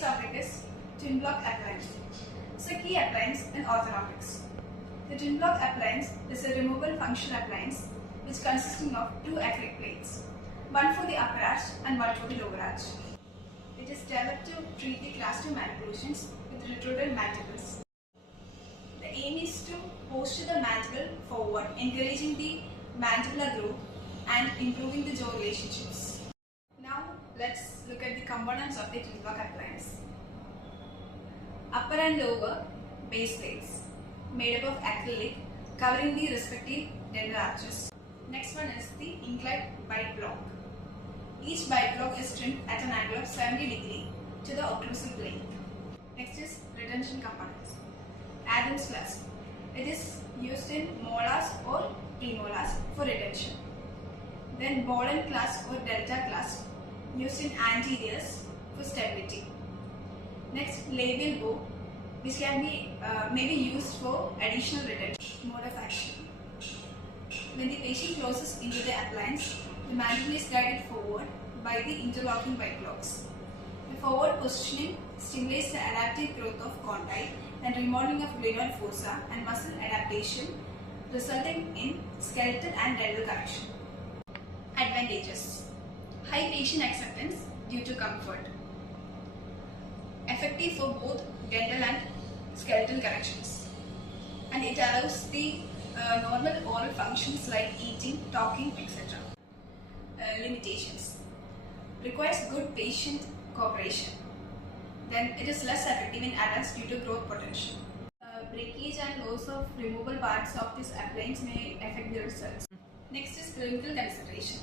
Today's topic is twin block appliance. It's a key appliance in orthodontics. The twin block appliance is a removable functional appliance which consisting of two acrylic plates, one for the upper arch and one for the lower arch. It is developed to treat the class 2 malocclusions with retrograde mandibles. The aim is to posture the mandible forward, encouraging the mandibular growth and improving the jaw relationships. Now let's look at the components of the twin block appliance. Upper and lower base plates made up of acrylic covering the respective dental arches. Next one is the inclined bite block. Each bite block is trimmed at an angle of 70 degrees to the occlusal plane. Next is retention components. Adams clasp. It is used in molars or premolars for retention. Then ball and clasp or delta clasp used in anteriors for stability. Next, labial bow, which can be maybe used for additional retention. Mode of action. When the patient closes into the appliance, the mandible is guided forward by the interlocking bite blocks. The forward positioning stimulates the adaptive growth of condyle and remodeling of glenoid fossa and muscle adaptation, resulting in skeletal and dental correction. Advantages: high patient acceptance due to comfort, effective for both dental and skeletal corrections, and it allows the normal oral functions like eating, talking, etc. Limitations: requires good patient cooperation. Then it is less effective in adults due to growth potential. Breakage and loss of removable parts of this appliance may affect the results. Next is clinical consideration.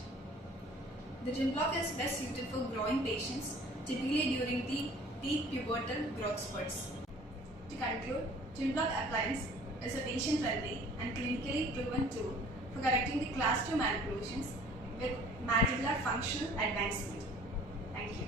The twin block is best suited for growing patients, typically during the peak pubertal growth spurts. To conclude, twin block appliance is a patient-friendly and clinically proven tool for correcting the class 2 malocclusions with mandibular functional advancement. Thank you.